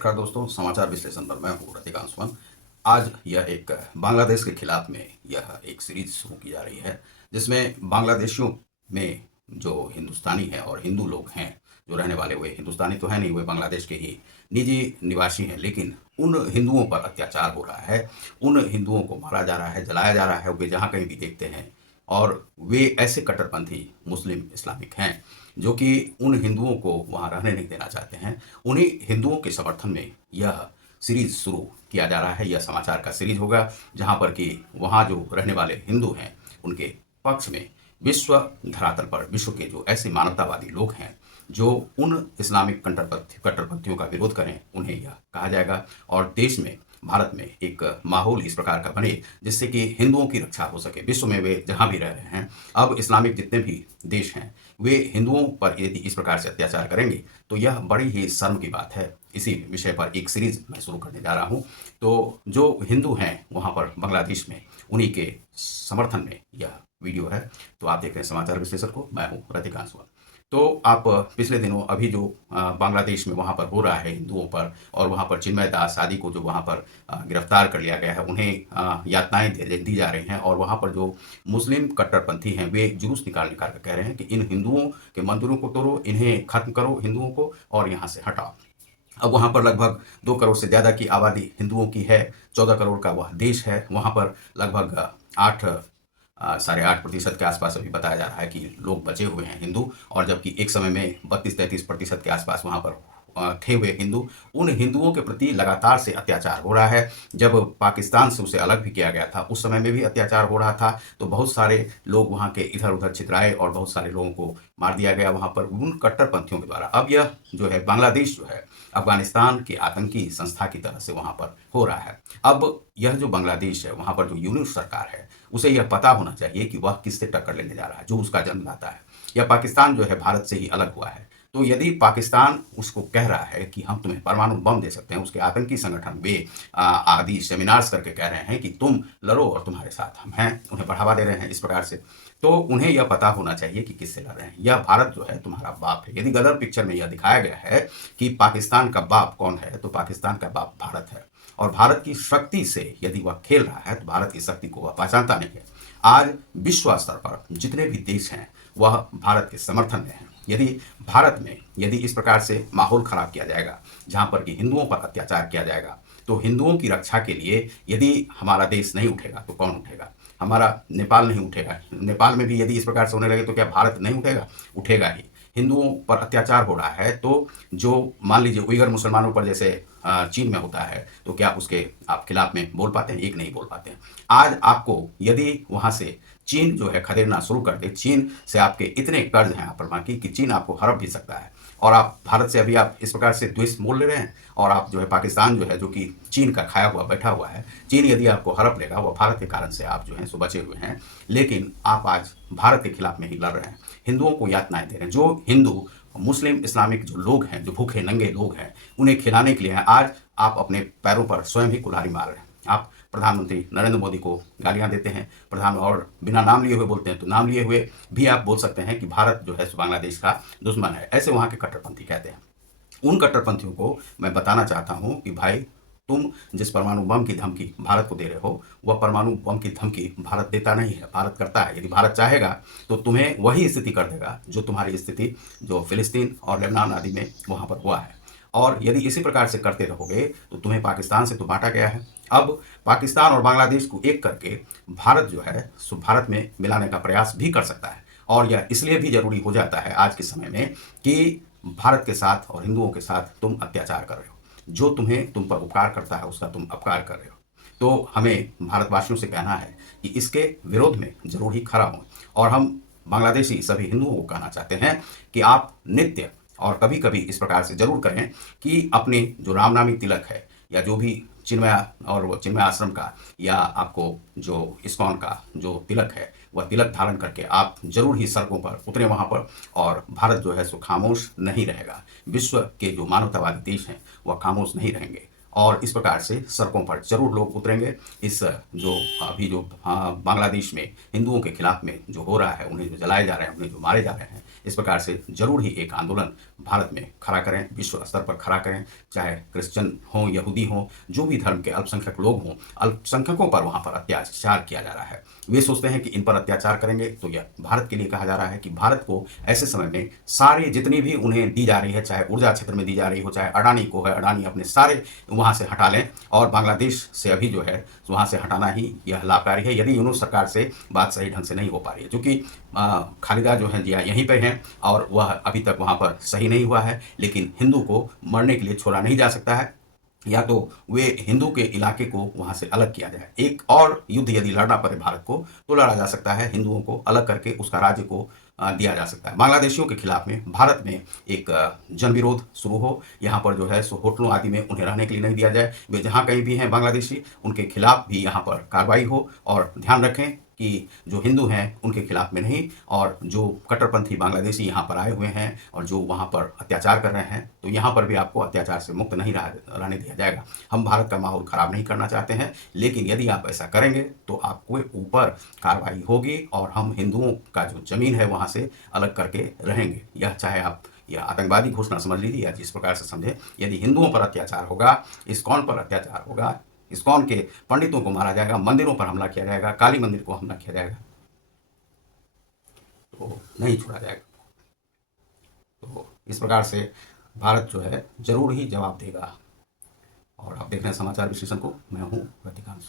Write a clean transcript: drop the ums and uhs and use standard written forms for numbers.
नमस्कार दोस्तों, समाचार विश्लेषण पर मैं हूँ रतिकांत सुमन। आज यह एक बांग्लादेश के खिलाफ में यह एक सीरीज शुरू की जा रही है, जिसमें बांग्लादेशियों में जो हिंदुस्तानी है और हिंदू लोग हैं, जो रहने वाले, वे हिंदुस्तानी तो है नहीं, वे बांग्लादेश के ही निजी निवासी हैं, लेकिन उन हिंदुओं पर अत्याचार हो रहा है, उन हिंदुओं को मारा जा रहा है, जलाया जा रहा है, वे जहाँ कहीं भी देखते हैं। और वे ऐसे कट्टरपंथी मुस्लिम इस्लामिक हैं जो कि उन हिंदुओं को वहाँ रहने नहीं देना चाहते हैं। उन्हीं हिंदुओं के समर्थन में यह सीरीज शुरू किया जा रहा है। यह समाचार का सीरीज होगा, जहाँ पर कि वहाँ जो रहने वाले हिंदू हैं, उनके पक्ष में विश्व धरातल पर विश्व के जो ऐसे मानवतावादी लोग हैं जो उन इस्लामिक कट्टरपंथियों का विरोध करें, उन्हें यह कहा जाएगा। और देश में, भारत में एक माहौल इस प्रकार का बने जिससे कि हिंदुओं की रक्षा हो सके। विश्व में वे जहाँ भी रह रहे हैं, अब इस्लामिक जितने भी देश हैं, वे हिंदुओं पर यदि इस प्रकार से अत्याचार करेंगे तो यह बड़ी ही शर्म की बात है। इसी विषय पर एक सीरीज मैं शुरू करने जा रहा हूँ। तो जो हिंदू हैं वहाँ पर बांग्लादेश में, उन्हीं के समर्थन में यह वीडियो है। तो आप देख रहे हैं समाचार विश्लेषण को, मैं हूँ रतिकांत सुमन। तो आप पिछले दिनों अभी जो बांग्लादेश में वहाँ पर हो रहा है हिंदुओं पर, और वहाँ पर चिन्मय दास आदि को जो वहाँ पर गिरफ्तार कर लिया गया है, उन्हें यातनाएं दी जा रही हैं। और वहाँ पर जो मुस्लिम कट्टरपंथी हैं, वे जुलूस निकाल निकाल कर कह रहे हैं कि इन हिंदुओं के मंदिरों को तोड़ो, इन्हें खत्म करो हिंदुओं को, और यहाँ से हटाओ। अब वहाँ पर लगभग 2 करोड़ से ज़्यादा की आबादी हिंदुओं की है। 14 करोड़ का वह देश है। वहाँ पर लगभग 8 साढ़े 8% के आसपास अभी बताया जा रहा है कि लोग बचे हुए हैं हिंदू, और जबकि एक समय में 32-33% के आसपास वहाँ पर थे हुए हिंदू। उन हिंदुओं के प्रति लगातार से अत्याचार हो रहा है। जब पाकिस्तान से उसे अलग भी किया गया था, उस समय में भी अत्याचार हो रहा था। तो बहुत सारे लोग वहाँ के इधर उधर छितराए और बहुत सारे लोगों को मार दिया गया वहाँ पर उन कट्टरपंथियों के द्वारा। अब यह जो है बांग्लादेश जो है, अफगानिस्तान की आतंकी संस्था की तरह से वहाँ पर हो रहा है। अब यह जो बांग्लादेश है, वहाँ पर जो यूनिट सरकार है, उसे यह पता होना चाहिए कि वह किससे टक्कर लेने जा रहा है, जो उसका जन्मदाता है। यह पाकिस्तान जो है भारत से ही अलग हुआ है। तो यदि पाकिस्तान उसको कह रहा है कि हम तुम्हें परमाणु बम दे सकते हैं, उसके आतंकी संगठन वे आदि सेमिनार्स करके कह रहे हैं कि तुम लड़ो और तुम्हारे साथ हम हैं, उन्हें बढ़ावा दे रहे हैं इस प्रकार से, तो उन्हें यह पता होना चाहिए कि किससे लड़ रहे हैं। यह भारत जो है तुम्हारा बाप है। यदि गदर पिक्चर में यह दिखाया गया है कि पाकिस्तान का बाप कौन है, तो पाकिस्तान का बाप भारत है। और भारत की शक्ति से यदि वह खेल रहा है, तो भारत की शक्ति को वह पहचानता नहीं है। आज विश्व स्तर पर जितने भी देश हैं, वह भारत के समर्थन में हैं। यदि भारत में यदि इस प्रकार से माहौल खराब किया जाएगा, जहाँ पर कि हिंदुओं पर अत्याचार किया जाएगा, तो हिंदुओं की रक्षा के लिए यदि हमारा देश नहीं उठेगा तो कौन उठेगा? हमारा नेपाल नहीं उठेगा। नेपाल में भी यदि इस प्रकार से होने लगे तो क्या भारत नहीं उठेगा? उठेगा ही। हिंदुओं पर अत्याचार हो रहा है, तो जो मान लीजिए उइगर मुसलमानों पर जैसे चीन में होता है, तो क्या उसके आप खिलाफ में बोल पाते हैं? एक नहीं बोल पाते हैं। आज आपको यदि वहाँ से चीन जो है खदेड़ना शुरू कर दे, चीन से आपके इतने कर्ज हैं आप की कि चीन आपको हड़प भी सकता है। और आप भारत से अभी आप इस प्रकार से द्वेष मोल ले रहे हैं, और आप जो है पाकिस्तान जो है, जो कि चीन का खाया हुआ बैठा हुआ है, चीन यदि आपको हड़प लेगा, वह भारत के कारण से आप जो हैं सो बचे हुए हैं। लेकिन आप आज भारत के खिलाफ में ही लड़ रहे हैं, हिंदुओं को यातनाएं दे रहे हैं। जो हिंदू मुस्लिम इस्लामिक जो लोग हैं, जो भूखे नंगे लोग हैं, उन्हें खिलाने के लिए हैं। आज आप अपने पैरों पर स्वयं ही कुल्हाड़ी मार रहे हैं। आप प्रधानमंत्री नरेंद्र मोदी को गालियां देते हैं, प्रधान, और बिना नाम लिए हुए बोलते हैं, तो नाम लिए हुए भी आप बोल सकते हैं कि भारत जो है बांग्लादेश का दुश्मन है। ऐसे वहाँ के कट्टरपंथी कहते हैं। उन कट्टरपंथियों को मैं बताना चाहता हूँ कि भाई, तुम जिस परमाणु बम की धमकी भारत को दे रहे हो, वह परमाणु बम की धमकी भारत देता नहीं है, भारत करता है। यदि भारत चाहेगा तो तुम्हें वही स्थिति कर देगा जो तुम्हारी स्थिति जो फिलिस्तीन और लेबनान आदि में वहाँ पर हुआ है। और यदि इसी प्रकार से करते रहोगे तो तुम्हें पाकिस्तान से तो बांटा गया है। अब पाकिस्तान और बांग्लादेश को एक करके भारत जो है सो भारत में मिलाने का प्रयास भी कर सकता है। और यह इसलिए भी जरूरी हो जाता है आज के समय में कि भारत के साथ और हिंदुओं के साथ तुम अत्याचार कर रहे हो। जो तुम पर उपकार करता है, उसका तुम अपकार कर रहे हो। तो हमें भारतवासियों से कहना है कि इसके विरोध में जरूर ही खड़ा हों। और हम बांग्लादेशी सभी हिंदुओं को कहना चाहते हैं कि आप नित्य और कभी कभी इस प्रकार से जरूर करें कि अपने जो रामनामी तिलक है, या जो भी चिन्मय और वो चिन्मय आश्रम का, या आपको जो इस्कॉन का जो तिलक है, वह तिलक धारण करके आप जरूर ही सड़कों पर उतरे वहाँ पर। और भारत जो है सो खामोश नहीं रहेगा। विश्व के जो मानवतावादी देश हैं, वह खामोश नहीं रहेंगे, और इस प्रकार से सड़कों पर जरूर लोग उतरेंगे। इस जो अभी जो बांग्लादेश में हिंदुओं के खिलाफ में जो हो रहा है, उन्हें जो जलाए जा रहे हैं, उन्हें जो मारे जा रहे हैं, इस प्रकार से जरूर ही एक आंदोलन भारत में खड़ा करें, विश्व स्तर पर खड़ा करें, चाहे क्रिश्चियन हों, यहूदी हों, जो भी धर्म के अल्पसंख्यक लोग हों, अल्पसंख्यकों पर वहाँ पर अत्याचार किया जा रहा है। वे सोचते हैं कि इन पर अत्याचार करेंगे तो यह भारत के लिए कहा जा रहा है कि भारत को ऐसे समय में सारे जितनी भी उन्हें दी जा रही है, चाहे ऊर्जा क्षेत्र में दी जा रही हो, चाहे अडानी को है, अडानी अपने सारे वहाँ से हटा लें, और बांग्लादेश से अभी जो है वहाँ से हटाना ही यह लाभकारी है, यदि यूनुस सरकार से बात सही ढंग से नहीं हो पा रही है। क्योंकि खालिदा जो है जिया यहीं पर हैं और वह अभी तक वहाँ पर सही नहीं हुआ है, लेकिन हिंदू को मरने के लिए छोड़ा नहीं जा सकता है, या तो वे हिंदू के इलाके को वहाँ से अलग किया जाए। एक और युद्ध यदि लड़ना पड़े भारत को तो लड़ा जा सकता है, हिंदुओं को अलग करके उसका राज्य को दिया जा सकता है। बांग्लादेशियों के खिलाफ में भारत में एक जन विरोध शुरू हो, यहाँ पर जो है सो होटलों आदि में उन्हें रहने के लिए नहीं दिया जाए, वे जहाँ कहीं भी हैं बांग्लादेशी उनके खिलाफ भी यहाँ पर कार्रवाई हो, और ध्यान रखें कि जो हिंदू हैं उनके खिलाफ में नहीं, और जो कट्टरपंथी बांग्लादेशी यहाँ पर आए हुए हैं और जो वहाँ पर अत्याचार कर रहे हैं, तो यहाँ पर भी आपको अत्याचार से मुक्त नहीं रहने दिया जाएगा। हम भारत का माहौल ख़राब नहीं करना चाहते हैं, लेकिन यदि आप ऐसा करेंगे तो आपको ऊपर कार्रवाई होगी और हम हिंदुओं का जो ज़मीन है वहाँ से अलग करके रहेंगे। यह चाहे आप यह आतंकवादी घोषणा समझ लीजिए या जिस प्रकार से समझे, यदि हिंदुओं पर अत्याचार होगा, इस्कॉन पर अत्याचार होगा, इस्कॉन के पंडितों को मारा जाएगा, मंदिरों पर हमला किया जाएगा, काली मंदिर को हमला किया जाएगा, तो नहीं छोड़ा जाएगा। तो इस प्रकार से भारत जो है जरूर ही जवाब देगा। और आप देख रहे हैं समाचार विश्लेषण को, मैं हूँ रतिकांत।